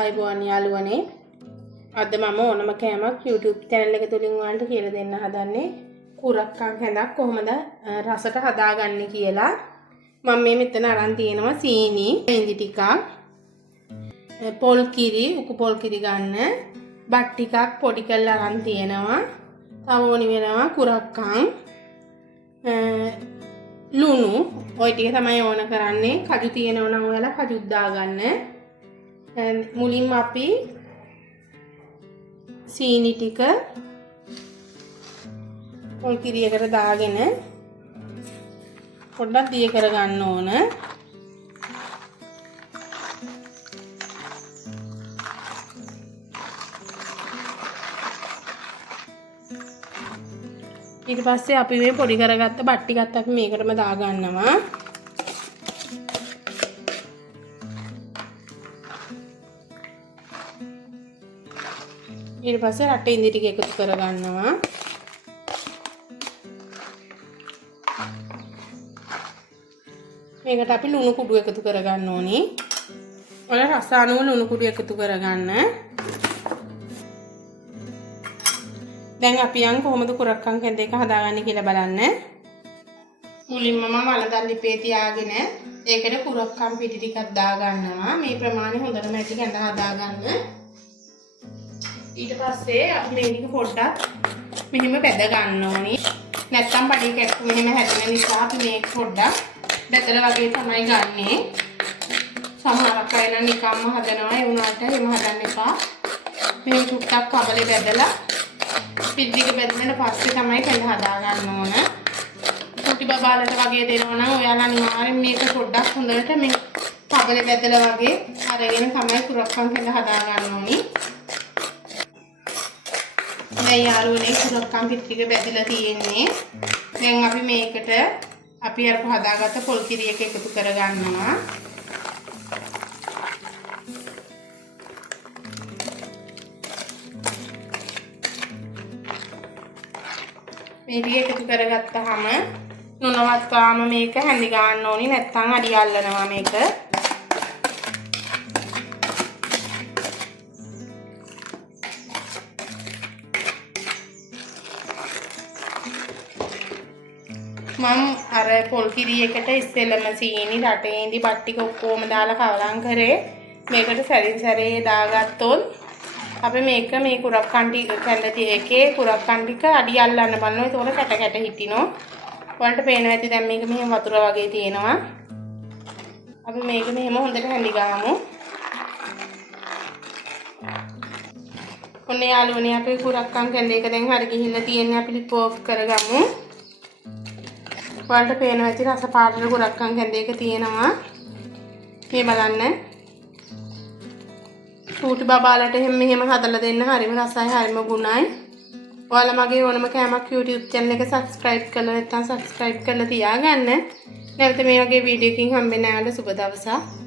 අයිබෝන් යාළුවනේ අද මම ඕනම කෑමක් YouTube channel එක තුලින් ඔයාලට කියලා දෙන්න හදන්නේ කුරක්කන් හැඳක් කොහොමද රසට හදාගන්නේ කියලා. මම මේ මෙතන අරන් තියෙනවා සීනි, ඉඳි ටිකක්, පොල් කිරි, උකු පොල් කිරි ගන්න, බත් ටිකක් පොඩි කරලා අරන් තියෙනවා. තව ඕනි වෙනවා කුරක්කන්, ලුණු, ඔය ටික තමයි ඕන කරන්නේ. කජු තියෙනවා නම් ඔයාලා කජුත් දාගන්න. මුලින්ම අපි සීනි ටික පොල් කිරියකට දාගෙන පොඩ්ඩක් දිය කර ගන්න ඕන. ඊට පස්සේ අපි මේ පොඩි කරගත්ත බත් ටිකත් අපි මේකටම දා ගන්නවා. ඊට පස්සේ රටේ ඉඳි ටික එකතු කර ගන්නවා. මේකට අපි ලුණු කුඩු එකතු කර ගන්න ඕනි. ඔය රස අනුව ලුණු කුඩු එකතු කර ගන්න. දැන් අපි යන් කොහොමද කුරක්කන් කැඳ එක හදාගන්නේ කියලා බලන්න. මුලින්ම මම වලදල් ලිපේ තියාගෙන ඒකට කුරක්කන් පිටි ටිකක් දා ගන්නවා. මේ ප්‍රමාණය හොඳටම ඇති කැඳ හදා ගන්න. ඊට පස්සේ අපි මේ ටික පොඩ්ඩක් මෙහෙම බැද ගන්න ඕනි. නැත්තම් පඩි කැක්කු මෙහෙම හැදෙන නිසා අපි මේක පොඩ්ඩක් බැදලා වගේ තමයි ගන්නෙ. සමහරක් අය නම් නිකම්ම හදනවා. ඒ වුණාට එහෙම හදන්න එපා. මේ චුට්ටක් කබලේ බැදලා පිටික බැදලා පස්සේ තමයි කැඳ හදා ගන්න ඕන. කුටි බබාලට වගේ දෙනවා නම් ඔයාලා අනිවාර්යෙන් මේක පොඩ්ඩක් හොඳට මේ කබලේ බැදලා වගේ අරගෙන තමයි කුරක්කන් කැඳ හදා ගන්න ඕනි. දැන් යාළුවනේ කුරක්කන් පිටි ටික බැදලා තියෙන්නේ. දැන් අපි මේකට අපි අර හදාගත්ත පොල් කිරි එක එකතු කර ගන්නවා. මේ ටික එකතු කරගත්තාම නොනවත්වාම මේක හැඳි ගන්න ඕනි. නැත්නම් අඩි අල්ලනවා මේක. මම අර පොල් කිරි එකට ඉස්සෙල්ලම සීනි, රටේ ඉඳි බත් ටික ඔක්කොම දාලා කවලම් කරේ. මේකට සැරින් සැරේ දාගත්තොත් අපි මේක මේ කුරක්කන් ටික කැඳති එකේ කුරක්කන් ටික අඩි අල්ලන්න බලනවා. ඒතකොට කැට කැට හිටිනවා. ඔයාලට පේනවා ඇති දැන් මේක මෙහෙම වතුර වගේ තියෙනවා. අපි මේක මෙහෙම හොඳට හැඳි ගාමු. ඔන්න යාළුවනේ අපේ කුරක්කන් කැඳ එක දැන් හරි ගිහිල්ලා තියෙන්නේ. අපි ලිප් ඕෆ් කරගමු. ඔයාලට පේනවා ඇති රස පාටට කුරක්කන් කැඳ එක තියෙනවා. මේ බලන්න. චූටි බබාලට මෙහෙම හදලා දෙන්න හරිම රසයි, හරිම ගුණයි. ඔයාලා මගේ ඕනම කෑමක් YouTube channel එක subscribe කරලා නැත්නම් subscribe කරලා තියාගන්න. නැවත මේ වගේ වීඩියෝ එකකින් හම්බෙන්න ආවල සුබ දවසක්.